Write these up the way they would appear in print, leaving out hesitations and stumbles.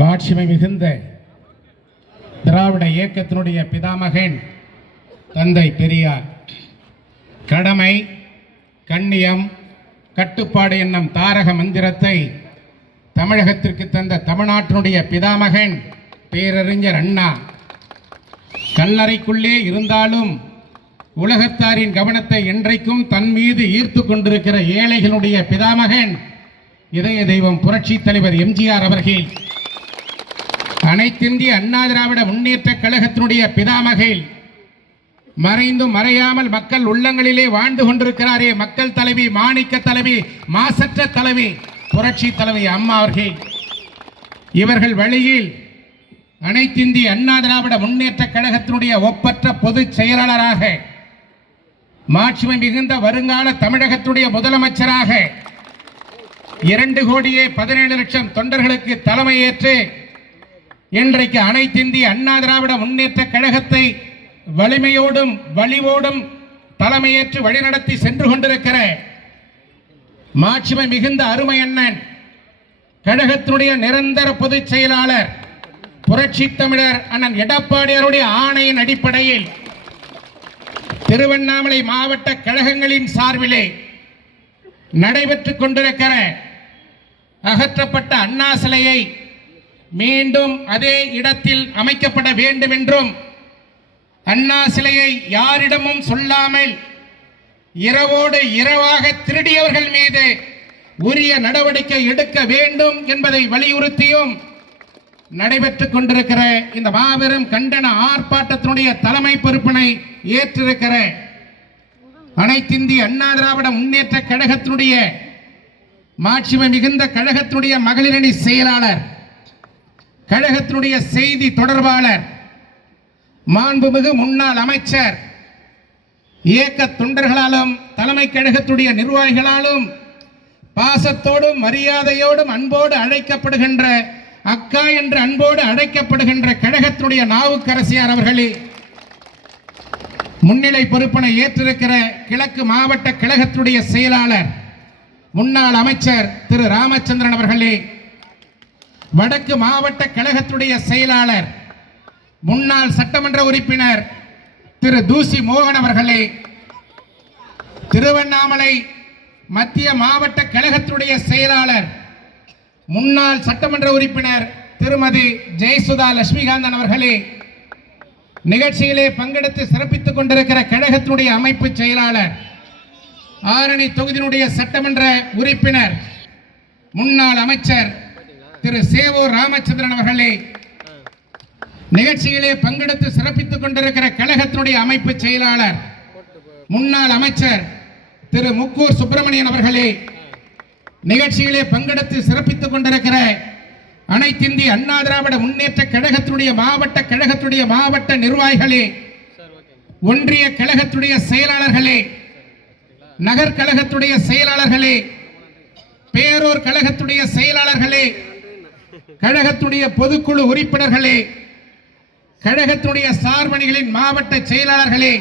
மாட்சிமை மிகுந்த திராவிட இயக்கத்தினுடைய பிதாமகன் தந்தை பெரியார் கடமை, கண்ணியம், கட்டுப்பாடு என்னும் தாரக மந்திரத்தை தமிழகத்திற்கு தந்த தமிழ்நாட்டினுடைய பிதாமகன் பேரறிஞர் அண்ணா கல்லறைக்குள்ளே இருந்தாலும் உலகத்தாரின் கவனத்தை என்றைக்கும் தன் மீது ஈர்த்து கொண்டிருக்கிற ஏழைகளுடைய பிதாமகன் இதய தெய்வம் புரட்சி தலைவர் எம்ஜிஆர் அவர்கள் அனைத்திந்திய அண்ணா திராவிட முன்னேற்ற கழகத்தினுடைய பிதாமகள் மறைந்தும் மறையாமல் மக்கள் உள்ளங்களிலே வாழ்ந்து கொண்டிருக்கிறாரே மக்கள் தலைவி, மாணிக்க தலைவி, மாசற்ற தலைவி புரட்சி தலைவி அம்மா அவர்கள். இவர்கள் வழியில் அனைத்திந்திய அண்ணா திராவிட முன்னேற்ற கழகத்தினுடைய ஒப்பற்ற பொதுச் செயலாளராக, மாட்சிமை மிகுந்த வருங்கால தமிழகத்துடைய முதலமைச்சராக 2,17,00,000 தொண்டர்களுக்கு தலைமையேற்று இன்றைக்கு அனைத்திந்திய அண்ணா திராவிட முன்னேற்ற கழகத்தை வலிமையோடும் வலிவோடும் தலைமையேற்று வழிநடத்தி சென்று கொண்டிருக்கிற மாட்சிமை மிகுந்த அருமை அண்ணன் கழகத்தினுடைய நிரந்தர பொதுச் செயலாளர் புரட்சி தமிழர் அண்ணன் எடப்பாடியாருடைய ஆணையின் அடிப்படையில் திருவண்ணாமலை மாவட்ட கழகங்களின் சார்பிலே நடைபெற்றுக் கொண்டிருக்கிற அகற்றப்பட்ட அண்ணா சிலையை மீண்டும் அதே இடத்தில் அமைக்கப்பட வேண்டும் என்றும், அண்ணா சிலையை யாரிடமும் சொல்லாமல் இரவோடு இரவாக திருடியவர்கள் மீது உரிய நடவடிக்கை எடுக்க வேண்டும் என்பதை வலியுறுத்தியும் நடைபெற்றுக் கொண்டிருக்கிற இந்த மாபெரும் கண்டன ஆர்ப்பாட்டத்தினுடைய தலைமை பொறுப்பினை ஏற்றிருக்கிற அனைத்திந்திய அண்ணா திராவிட முன்னேற்ற கழகத்தினுடைய மாட்சிமை மிகுந்த கழகத்தினுடைய மகளிரணி செயலாளர், கழகத்தினுடைய செய்தி தொடர்பாளர், மாண்புமிகு முன்னாள் அமைச்சர், இயக்க தொண்டர்களாலும் தலைமை கழகத்துடைய நிர்வாகிகளாலும் பாசத்தோடும் மரியாதையோடும் அன்போடு அழைக்கப்படுகின்ற அக்கா என்று அன்போடு அழைக்கப்படுகின்ற கழகத்தினுடைய நாவுக்கரசியார் அவர்களே, முன்னிலை பொறுப்பினை ஏற்றிருக்கிற கிழக்கு மாவட்ட கழகத்துடைய செயலாளர் முன்னாள் அமைச்சர் திரு ராமச்சந்திரன் அவர்களே, வடக்கு மாவட்ட கழகத்துடைய செயலாளர் முன்னாள் சட்டமன்ற உறுப்பினர் திரு தூசி மோகன் அவர்களே, திருவண்ணாமலை மத்திய மாவட்ட கழகத்துடைய செயலாளர் முன்னாள் சட்டமன்ற உறுப்பினர் திருமதி ஜெயசுதா லட்சுமிகாந்தன் அவர்களே, நிகழ்ச்சியிலே பங்கெடுத்து சிறப்பித்துக் கொண்டிருக்கிற கழகத்துடைய அமைப்பு செயலாளர், ஆரணி தொகுதியினுடைய சட்டமன்ற உறுப்பினர் முன்னாள் அமைச்சர் திரு சேவூர் ராமச்சந்திரன் அவர்களே, நிகழ்ச்சியிலே பங்கெடுத்து சிறப்பித்துக் கொண்டிருக்கிற கழகத்தினுடைய அமைப்பு செயலாளர் முன்னாள் அமைச்சர் திரு முக்கூர் சுப்பிரமணியன் அவர்களே, நிகழ்ச்சியிலே பங்கெடுத்து சிறப்பித்துக் கொண்டிருக்கிற அனைத்திந்திய அண்ணா திராவிட முன்னேற்ற கழகத்தினுடைய மாவட்ட கழகத்துடைய மாவட்ட நிர்வாகிகளே, ஒன்றிய கழகத்துடைய செயலாளர்களே, நகர் கழகத்துடைய செயலாளர்களே, பேரூர் கழகத்துடைய செயலாளர்களே, கழகத்துடைய பொதுக்குழு உறுப்பினர்களே, கழகத்துடைய சார்பணிகளின் மாவட்ட செயலாளர்களே,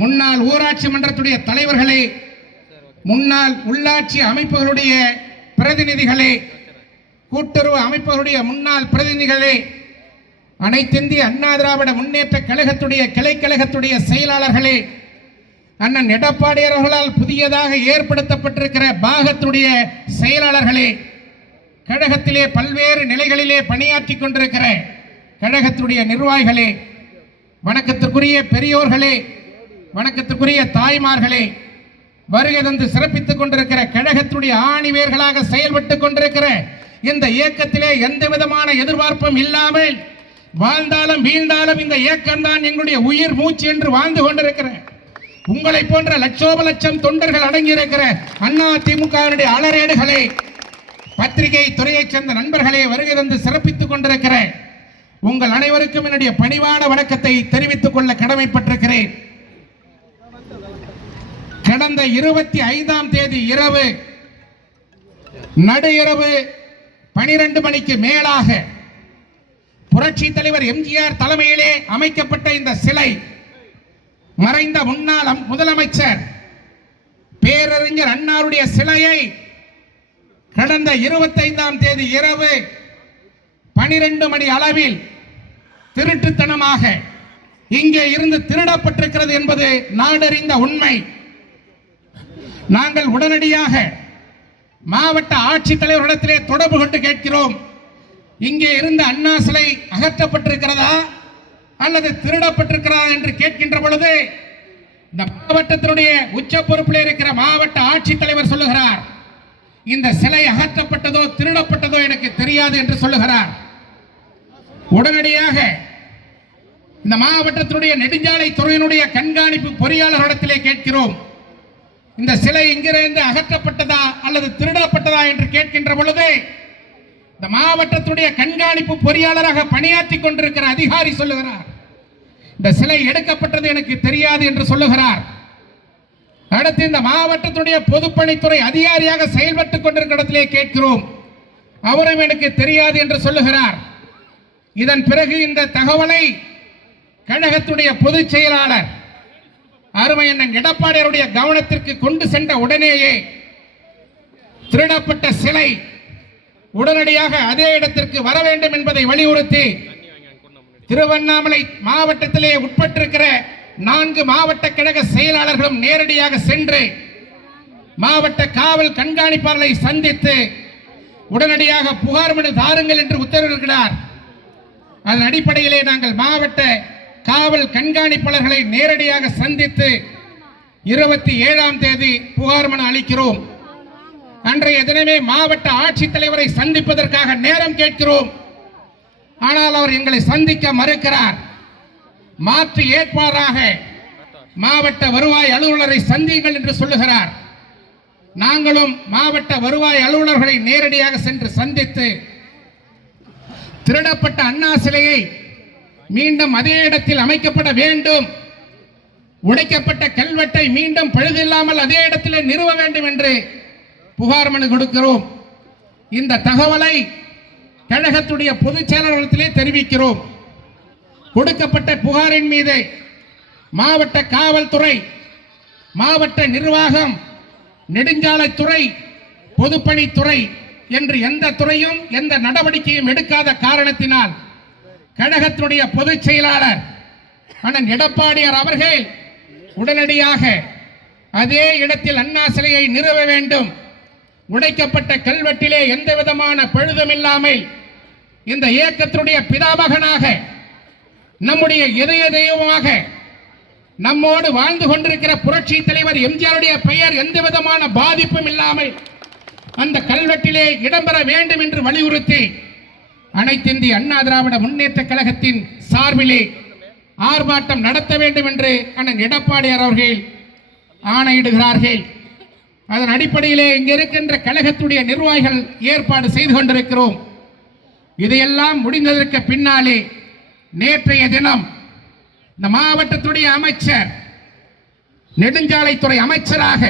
முன்னாள் ஊராட்சி மன்றத்துடைய தலைவர்களே, முன்னாள் உள்ளாட்சி அமைப்புகளுடைய பிரதிநிதிகளே, கூட்டுறவு அமைப்புகளுடைய முன்னாள் பிரதிநிதிகளே, அனைத்திந்திய அண்ணா திராவிட முன்னேற்ற கழகத்துடைய கிளை கழகத்துடைய செயலாளர்களே, அண்ணன் எடப்பாடியார் அவர்களால் புதியதாக ஏற்படுத்தப்பட்டிருக்கிற பாகத்துடைய செயலாளர்களே, கழகத்திலே பல்வேறு நிலைகளிலே பணியாற்றி கொண்டிருக்கிற கழகத்துடைய நிர்வாகிகளே, வணக்கத்திற்குரிய பெரியோர்களே, வணக்கத்திற்குரிய தாய்மார்களே, வருகை தந்து சிறப்பித்துக் கொண்டிருக்கிற கழகத்துடைய ஆணிவேர்களாக செயல்பட்டுக் கொண்டிருக்கிற இந்த இயக்கத்திலே எந்த விதமான எதிர்பார்ப்பும் இல்லாமல் வாழ்ந்தாலும் வீழ்ந்தாலும் இந்த இயக்கம்தான் எங்களுடைய உயிர் மூச்சு என்று வாழ்ந்து கொண்டிருக்கிற உங்களை போன்ற லட்சோப லட்சம் தொண்டர்கள் அடங்கியிருக்கிற அண்ணா திமுக அலரேடுகளே, பத்திரிகை துறையைச் சேர்ந்த நண்பர்களே, வருகை தந்து சிறப்பித்துக் கொண்டிருக்கிற உங்கள் அனைவருக்கும் என்னுடைய பணிவான வணக்கத்தை தெரிவித்துக் கொள்ள கடமைப்பட்டிருக்கிறேன். கடந்த 25ஆம் தேதி இரவு நடு இரவு 12 மணிக்கு மேலாக புரட்சி தலைவர் எம்ஜிஆர் தலைமையிலே அமைக்கப்பட்ட இந்த சிலை மறைந்த முன்னாள் முதலமைச்சர் பேரறிஞர் அண்ணாருடைய சிலையை கடந்த 25ஆம் தேதி இரவு 12 மணி அளவில் திருட்டுத்தனமாக இங்கே இருந்து திருடப்பட்டிருக்கிறது என்பது நாடறிந்த உண்மை. நாங்கள் உடனடியாக மாவட்ட ஆட்சித்தலைவரிடத்திலே தொடர்பு கொண்டு கேட்கிறோம், இங்கே இருந்த அண்ணா சிலை அகற்றப்பட்டிருக்கிறதா அல்லது திருடப்பட்டிருக்கிறதா என்று கேட்கின்ற பொழுது இந்த மாவட்டத்தினுடைய உச்ச பொறுப்பில் இருக்கிற மாவட்ட ஆட்சித்தலைவர் சொல்லுகிறார், இந்த சிலை அகற்றப்பட்டதோ திருடப்பட்டதோ எனக்கு தெரியாது என்று சொல்லுகிறார். உடனடியாக இந்த மாவட்டத்தினுடைய நெடுஞ்சாலை துறையினுடைய கண்காணிப்பு பொறியாளரிடத்திலே கேட்கிறோம், இந்த சிலை இங்கிருந்து அகற்றப்பட்டதா அல்லது திருடப்பட்டதா என்று கேட்கின்ற பொழுது இந்த மாவட்டத்துடைய கண்காணிப்பு பொறியாளராக பணியாற்றி கொண்டிருக்கிற அதிகாரி சொல்லுகிறார், இந்த சிலை எடுக்கப்பட்டது எனக்கு தெரியாது என்று சொல்லுகிறார். அடுத்து இந்த மாவட்டத்துடைய பொதுப்பணித்துறை அதிகாரியாக செயல்பட்டுக் கொண்டிருக்கிற இடத்திலே கேட்கிறோம், அவரும் எனக்கு தெரியாது என்று சொல்லுகிறார். இதன் பிறகு இந்த தகவலை கழகத்துடைய பொதுச் செயலாளர் அருமை அண்ணன் எடப்பாடியாருடைய கவனத்திற்கு கொண்டு சென்ற உடனேயே திருடப்பட்ட சிலை உடனடியாக அதே இடத்திற்கு வர வேண்டும் என்பதை வலியுறுத்தி திருவண்ணாமலை மாவட்டத்திலே உட்பட்டிருக்கிற 4 மாவட்ட கழக செயலாளர்களும் நேரடியாக சென்று மாவட்ட காவல் கண்காணிப்பாளரை சந்தித்து உடனடியாக புகார் மனு தாருங்கள் என்று உத்தரவிடுகிறார். அதன் அடிப்படையிலே நாங்கள் மாவட்ட காவல் கண்காணிப்பாளர்களை நேரடியாக சந்தித்து 27ஆம் தேதி புகார் மனு அளிக்கிறோம். அன்றைய தினமே மாவட்ட ஆட்சித்தலைவரை சந்திப்பதற்காக நேரம் கேட்கிறோம். ஆனால் அவர் எங்களை சந்திக்க மறுக்கிறார். மாற்று ஏற்பாடாக மாவட்ட வருவாய் அலுவலரை சந்தியுங்கள் என்று சொல்லுகிறார். நாங்களும் மாவட்ட வருவாய் அலுவலர்களை நேரடியாக சென்று சந்தித்து திருடப்பட்ட அண்ணா சிலையை மீண்டும் அதே இடத்தில் அமைக்கப்பட வேண்டும், உடைக்கப்பட்ட கல்வெட்டை மீண்டும் பழுதில்லாமல் அதே இடத்தில் நிறுவ வேண்டும் என்று புகார் மனு கொடுக்கிறோம். இந்த தகவலை கழகத்துடைய பொதுச் செயலாளரிடத்திலே தெரிவிக்கிறோம். கொடுக்கப்பட்ட புகாரின் மீது மாவட்ட காவல்துறை, மாவட்ட நிர்வாகம், நெடுஞ்சாலைத்துறை, பொதுப்பணித்துறை என்று எந்த துறையும் எந்த நடவடிக்கையும் எடுக்காத காரணத்தினால் கழகத்தினுடைய பொதுச் செயலாளர் அண்ணன் எடப்பாடியார் அவர்கள் உடனடியாக அதே இடத்தில் அண்ணா சிலையை நிறுவ வேண்டும், உடைக்கப்பட்ட கல்வெட்டிலே எந்த விதமான பழுதும் இல்லாமல் இந்த இயக்கத்தினுடைய பிதாமகனாக நம்முடைய இதய தெய்வமாக நம்மோடு வாழ்ந்து கொண்டிருக்கிற புரட்சி தலைவர் எம்ஜிஆருடைய பெயர் எந்த விதமான பாதிப்பும் இல்லாமல் அந்த கல்வெட்டிலே இடம்பெற வேண்டும் என்று வலியுறுத்தி அனைத்து இந்திய அண்ணா திராவிட முன்னேற்ற கழகத்தின் சார்பிலே ஆர்ப்பாட்டம் நடத்த வேண்டும் என்று அண்ணன் எடப்பாடியார் அவர்கள் ஆணையிடுகிறார்கள். அதன் அடிப்படையிலே இங்க இருக்கின்ற கழகத்துடைய நிர்வாகிகள் ஏற்பாடு செய்து கொண்டிருக்கிறோம். இதையெல்லாம் முடிந்ததற்கு பின்னாலே நேற்றைய தினம் இந்த மாவட்டத்துடைய அமைச்சர், நெடுஞ்சாலைத்துறை அமைச்சராக,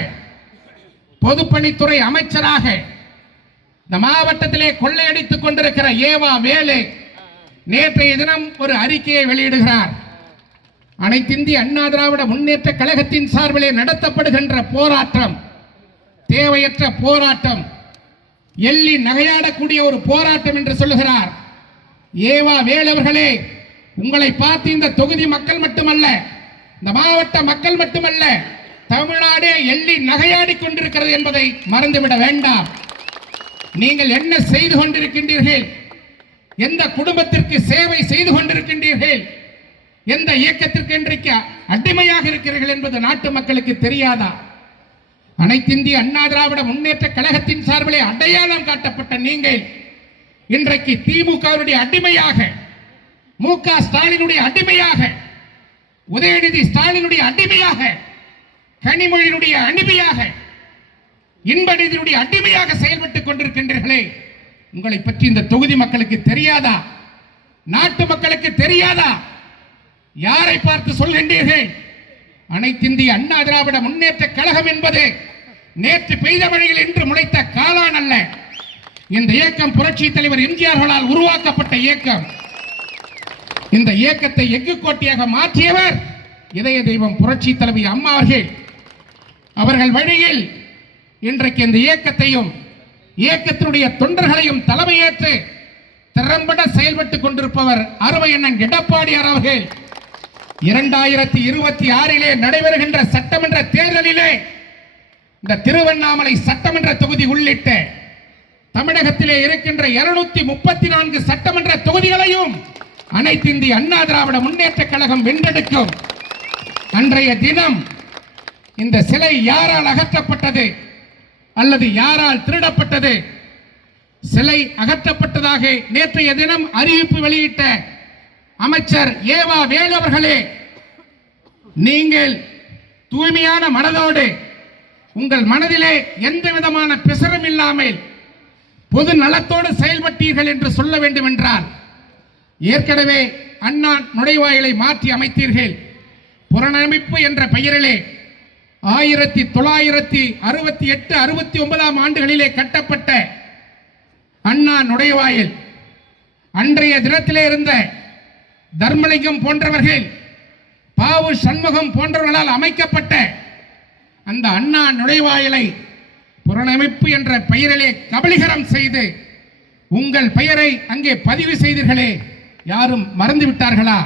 பொதுப்பணித்துறை அமைச்சராக இந்த மாவட்டத்திலே கொள்ளையடித்துக் கொண்டிருக்கிற ஏவா வேலு நேற்றைய தினம் ஒரு அறிக்கையை வெளியிடுகிறார். அனைத்து இந்திய அண்ணா திராவிட முன்னேற்ற கழகத்தின் சார்பிலே நடத்தப்படுகின்ற போராட்டம் தேவையற்ற போராட்டம், எள்ளி நகையாடக்கூடிய ஒரு போராட்டம் என்று சொல்லுகிறார். ஏவா வேலவர்களே, உங்களை பார்த்து இந்த தொகுதி மக்கள் மட்டுமல்ல, இந்த மாவட்ட மக்கள் மட்டுமல்ல, தமிழ்நாடே எள்ளி நகையாடி கொண்டிருக்கிறது என்பதை மறந்துவிட வேண்டாம். நீங்கள் என்ன செய்து கொண்டிருக்கின்றீர்கள், எந்த குடும்பத்திற்கு சேவை செய்து கொண்டிருக்கின்றீர்கள், எந்த இயக்கத்திற்கு இன்றைக்கு அடிமையாக இருக்கிறீர்கள் என்பது நாட்டு மக்களுக்கு தெரியாதா? அனைத்து இந்திய அண்ணா திராவிட முன்னேற்ற கழகத்தின் சார்பிலே அடையாளம் காட்டப்பட்ட நீங்கள் இன்றைக்கு திமுகவுடைய அடிமையாக, மு.க. ஸ்டாலினுடைய அடிமையாக, உதயநிதி ஸ்டாலினுடைய அடிமையாக, கனிமொழியினுடைய அடிமையாக, இன்பநிதியுடைய அடிமையாக செயல்பட்டுக் கொண்டிருக்கின்றீர்களே, உங்களை பற்றி இந்த தொகுதி மக்களுக்கு தெரியாதா? நாட்டு மக்களுக்கு தெரியாதா? யாரை பார்த்து சொல்கின்றீர்கள்? அனைத்து இந்திய அண்ணா திராவிட முன்னேற்ற கழகம் என்பது நேற்று பெய்த மழையில் இன்று முளைத்த காளான் அல்ல. இந்த இயக்கம் புரட்சி தலைவர் எம்ஜிஆர்களால் உருவாக்கப்பட்ட இயக்கம். இந்த இயக்கத்தை எஃகு கோட்டையாக மாற்றியவர் இதய தெய்வம் புரட்சி தலைவி அம்மா அவர்கள். அவர்கள் வழியில் இன்றைக்கு இந்த இயக்கத்தையும் இயக்கத்தினுடைய தொண்டர்களையும் தலைமையேற்று திற திறம்பட செயல்பட்டுக் கொண்டிருப்பவர் அருமை அண்ணன் எடப்பாடியார் அவர்கள். 2026 நடைபெறுகின்ற சட்டமன்ற தேர்தலிலே இந்த திருவண்ணாமலை சட்டமன்ற தொகுதி உள்ளிட்ட தமிழகத்திலே இருக்கின்ற 234 சட்டமன்ற தொகுதிகளையும் அனைத்து இந்திய அண்ணா திராவிட முன்னேற்ற கழகம் வென்றெடுக்கும். அன்றைய தினம் இந்த சிலை யாரால் அகற்றப்பட்டது அல்லது யாரால் திருடப்பட்டது? சிலை அகற்றப்பட்டதாக நேற்றைய தினம் அறிவிப்பு வெளியிட்ட அமைச்சர் ஏவா வேலு அவர்களே, நீங்கள் தூய்மையான மனதோடு உங்கள் மனதிலே எந்த விதமான பிசரும் இல்லாமல் பொது நலத்தோடு செயல்பட்டீர்கள் என்று சொல்ல வேண்டும் என்றால், ஏற்கனவே அண்ணா நுழைவாயிலை மாற்றி அமைத்தீர்கள். புனரமைப்பு என்ற பெயரிலே 1968 69 ஆண்டுகளிலே கட்டப்பட்ட அண்ணா நுழைவாயில் அன்றைய தினத்திலே இருந்த தர்மலிங்கம் போன்றவர்கள், பாவு சண்முகம் போன்றவர்களால் அமைக்கப்பட்ட அந்த அண்ணா நுழைவாயிலை புனரமைப்பு என்ற பெயரிலே கபலீகரம் செய்து உங்கள் பெயரை அங்கே பதிவு செய்தீர்களே, யாரும் மறந்து விட்டார்களா?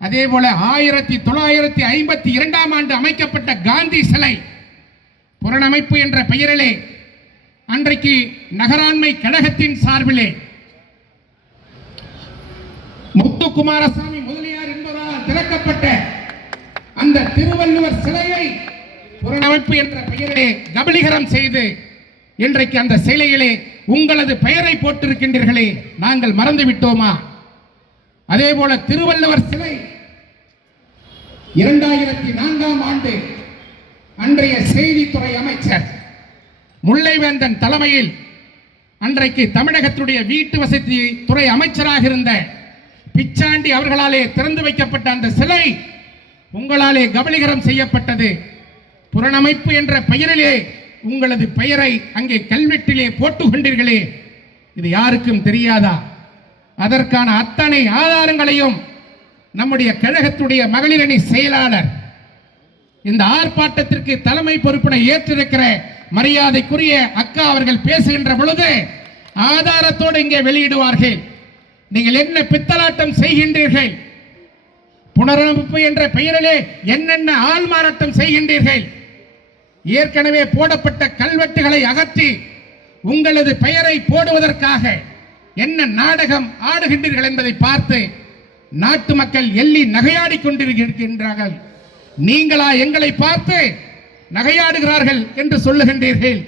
அதே போல 1952 ஆண்டு அமைக்கப்பட்ட காந்தி சிலை புனரமைப்பு என்ற பெயரிலே அன்றைக்கு நகராண்மை கழகத்தின் சார்பிலே முத்துக்குமாரசாமி முதலியார் என்பவரால் திறக்கப்பட்ட அந்த திருவள்ளுவர் சிலையை புனரமைப்பு என்ற பெயரிலே கபலீகரம் செய்து இன்றைக்கு அந்த சிலையிலே உங்களது பெயரை போட்டிருக்கின்றீர்களே, நாங்கள் மறந்து விட்டோமா? அதே போல திருவள்ளுவர் சிலை 2004 ஆண்டு அன்றைய செய்தித்துறை அமைச்சர் முல்லைவேந்தன் தலைமையில் அன்றைக்கு தமிழகத்துடைய வீட்டு வசதி துறை அமைச்சராக இருந்த பிச்சாண்டி அவர்களாலே திறந்து வைக்கப்பட்ட அந்த சிலை உங்களாலே கபலீகரம் செய்யப்பட்டது. புனரமைப்பு என்ற பெயரிலே உங்களது பெயரை அங்கே கல்வெட்டிலே போட்டுக் கொண்டீர்களே, இது யாருக்கும் தெரியாதா? அதற்கான அத்தனை ஆதாரங்களையும் நம்முடைய கழகத்துடைய மகளிரணி செயலாளர் இந்த ஆர்ப்பாட்டத்திற்கு தலைமை பொறுப்பினை ஏற்றிருக்கிற மரியாதைக்குரிய அக்கா அவர்கள் பேசுகின்ற பொழுது ஆதாரத்தோடு இங்கே வெளியிடுவார்கள். நீங்கள் என்ன பித்தலாட்டம் செய்கின்றீர்கள்? புனரமைப்பு என்ற பெயரிலே என்னென்ன ஆள்மாறாட்டம் செய்கின்றீர்கள்? ஏற்கனவே போடப்பட்ட கல்வெட்டுகளை அகற்றி உங்களது பெயரை போடுவதற்காக என்ன நாடகம் ஆடுகின்றீர்கள் என்பதை பார்த்து நாட்டு மக்கள் எள்ளி நகையாடி கொண்டிருக்கின்றார்கள். நீங்களா எங்களை பார்த்து நகையாடுகிறார்கள் என்று சொல்லுகின்றீர்கள்?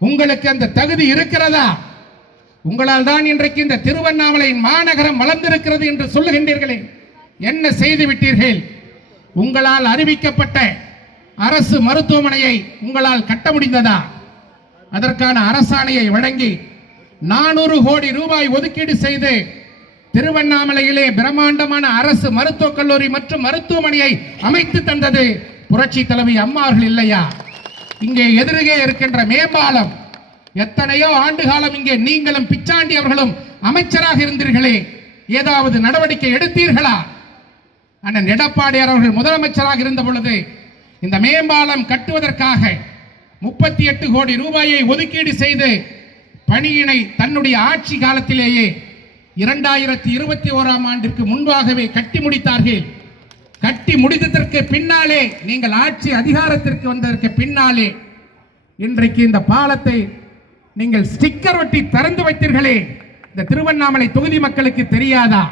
உங்களுக்கு அந்த தகுதி இருக்கிறதா? உங்களால் தான் இன்றைக்கு இந்த திருவண்ணாமலை மாநகரம் வளர்ந்திருக்கிறது என்று சொல்லுகின்றீர்களே, என்ன செய்து விட்டீர்கள்? உங்களால் அறிவிக்கப்பட்ட அரசு மருத்துவமனையை உங்களால் கட்ட முடிந்ததா? அதற்கான அரசாணையை வழங்கி 400 கோடி ரூபாய் ஒதுக்கீடு செய்து திருவண்ணாமலையிலே பிரம்மாண்டமான அரசு மருத்துவக் கல்லூரி மற்றும் மருத்துவமனையை அமைத்து தந்தது புரட்சி தலைவி அம்மா அவர்கள் இல்லையா? இங்கே எதிரே இருக்கின்ற மேம்பாலம் எத்தனையோ ஆண்டு காலம் இங்கே நீங்களும் பிச்சாண்டி அவர்களும் அமைச்சராக இருந்தீர்களே, ஏதாவது நடவடிக்கை எடுத்தீர்களா? அண்ணன் எடப்பாடியார் அவர்கள் முதலமைச்சராக இருந்த பொழுது இந்த மேம்பாலம் கட்டுவதற்காக 38 கோடி ரூபாயை ஒதுக்கீடு செய்து பணியினை தன்னுடைய ஆட்சி காலத்திலேயே 2021 ஆண்டிற்கு முன்பாகவே கட்டி முடித்தார்கள். கட்டி முடித்ததற்கு பின்னாலே, நீங்கள் ஆட்சி அதிகாரத்திற்கு வந்ததற்கு பின்னாலே இன்றைக்கு இந்த பாலத்தை நீங்கள் ஸ்டிக்கர் ஒட்டி திறந்து வைத்தீர்களே, இந்த திருவண்ணாமலை தொகுதி மக்களுக்கு தெரியாதா?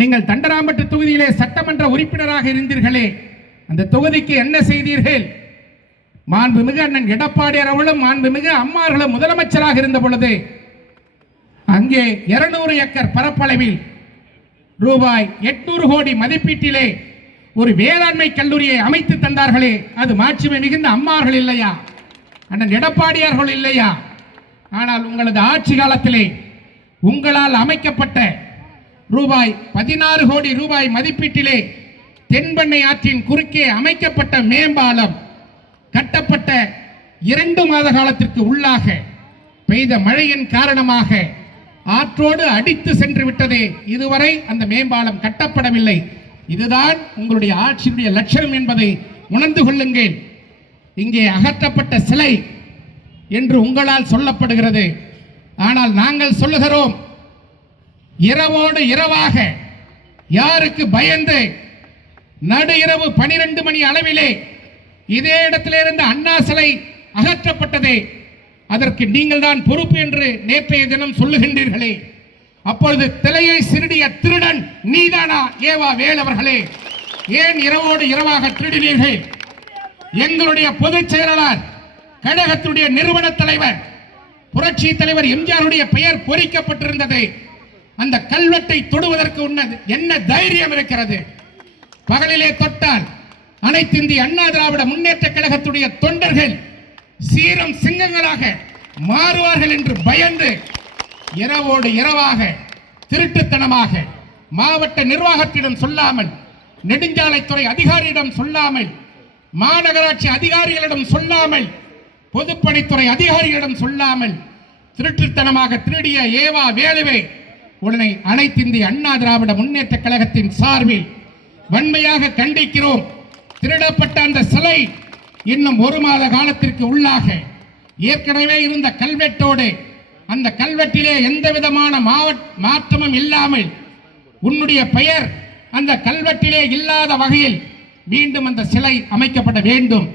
நீங்கள் தண்டராம்பட்டு தொகுதியிலே சட்டமன்ற உறுப்பினராக இருந்தீர்களே, அந்த தொகுதிக்கு என்ன செய்தீர்கள்? மாண்புமிகு அண்ணன் எடப்பாடியார் அவர்களும் மாண்புமிகு அம்மார்களும் முதலமைச்சராக இருந்த பொழுது அங்கே 200 ஏக்கர் பரப்பளவில் ரூபாய் 800 கோடி மதிப்பீட்டிலே ஒரு வேளாண்மை கல்லூரியை அமைத்து தந்தார்களே, அது மாட்சிமை மிகுந்த அம்மார்கள் இல்லையா? அண்ணன் எடப்பாடியார்கள் இல்லையா? ஆனால் உங்களது ஆட்சி காலத்திலே உங்களால் அமைக்கப்பட்ட ரூபாய் 16 கோடி ரூபாய் மதிப்பீட்டிலே தென்பெண்ணை ஆற்றின் குறுக்கே அமைக்கப்பட்ட மேம்பாலம் கட்டப்பட்ட 2 மாத காலத்திற்கு உள்ளாக பெய்த மழையின் காரணமாக ஆற்றோடு அடித்து சென்று விட்டதே, இதுவரை அந்த மேம்பாலம் கட்டப்படவில்லை. இதுதான் உங்களுடைய ஆட்சியுடைய லட்சணம் என்பதை உணர்ந்து கொள்ளுங்கள். இங்கே அகற்றப்பட்ட சிலை என்று உங்களால் சொல்லப்படுகிறது. ஆனால் நாங்கள் சொல்லுகிறோம், இரவோடு இரவாக யாருக்கு பயந்து நடு இரவு 12 மணி அளவிலே இதே இடத்திலே இருந்த அண்ணா சிலை அகற்றப்பட்டதே, அதற்கு நீங்கள் தான் பொறுப்பு என்று நேற்றைய தினம் சொல்லுகின்றீர்களே, அப்பொழுது தலையை சிறுடிய திருடன் நீதானா ஏவா வேலவர்களே? ஏன் இரவோடு இரவாக திருடினீர்கள்? எங்களுடைய பொதுச் செயலாளர், கழகத்துடைய நிறுவன தலைவர், புரட்சி தலைவர் எம்ஜிஆருடைய பெயர் பொறிக்கப்பட்டிருந்தது. அந்த கல்வெட்டை தொடுவதற்கு உன்னது என்ன தைரியம் இருக்கிறது? பகலிலே தொட்டால் அனைத்து இந்திய அண்ணா திராவிட முன்னேற்ற கழகத்துடைய தொண்டர்கள் சீரம் சிங்கங்களாக மாறுவார்கள் என்று பயந்து இரவோடு இரவாக திருட்டுத்தனமாக மாவட்ட நிர்வாகத்திடம் சொல்லாமல், நெடுஞ்சாலைத்துறை அதிகாரியிடம் சொல்லாமல், மாநகராட்சி அதிகாரிகளிடம் சொல்லாமல், பொதுப்பணித்துறை அதிகாரிகளிடம் சொல்லாமல் திருட்டுத்தனமாக திருடிய ஏவா வேலுவை உடனே அனைத்து இந்திய அண்ணா திராவிட முன்னேற்ற கழகத்தின் சார்பில் வன்மையாக கண்டிக்கிறோம். திருடப்பட்ட அந்த சிலை இன்னும் 1 மாத காலத்திற்கு உள்ளாக ஏற்கனவே இருந்த கல்வெட்டோடு, அந்த கல்வெட்டிலே எந்த விதமான மாற்றமும் இல்லாமல் உன்னுடைய பெயர் அந்த கல்வெட்டிலே இல்லாத வகையில் மீண்டும் அந்த சிலை அமைக்கப்பட வேண்டும்.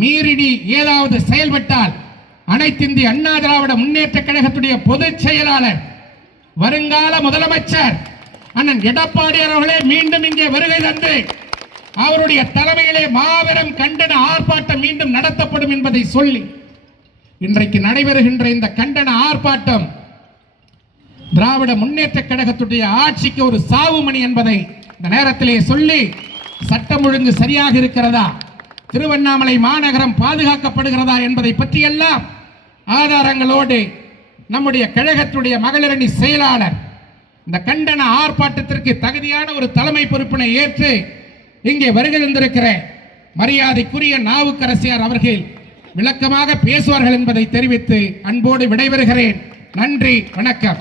மீறி ஏதாவது செயல்பட்டால் அனைத்து இந்திய அண்ணா திராவிட முன்னேற்ற கழகத்துடைய பொதுச் செயலாளர், வருங்கால முதலமைச்சர் அண்ணன் எடப்பாடியார் அவர்களே மீண்டும் இங்கே வருகை தந்து அவருடைய தலைமையிலே மாபெரும் கண்டன ஆர்ப்பாட்டம் மீண்டும் நடத்தப்படும் என்பதை சொல்லி, இன்றைக்கு நடைபெறுகின்ற இந்த கண்டன ஆர்ப்பாட்டம் திராவிட முன்னேற்ற கழகத்துடைய ஆட்சிக்கு ஒரு சாவுமணி என்பதை இந்த நேரத்திலே சொல்லி, சட்டம் ஒழுங்கு சரியாக இருக்கிறதா, திருவண்ணாமலை மாநகரம் பாதுகாக்கப்படுகிறதா என்பதை பற்றியெல்லாம் ஆதாரங்களோடு நம்முடைய கழகத்துடைய மகளிரணி செயலாளர் இந்த கண்டன ஆர்ப்பாட்டத்திற்கு தகுதியான ஒரு தலைமை பொறுப்பினை ஏற்று இங்கே வருகை தந்திருக்கிற மரியாதைக்குரிய நாவுக்கரசியார் அவர்கள் விளக்கமாக பேசுவார்கள் என்பதை தெரிவித்து அன்போடு விடைபெறுகிறேன். நன்றி, வணக்கம்.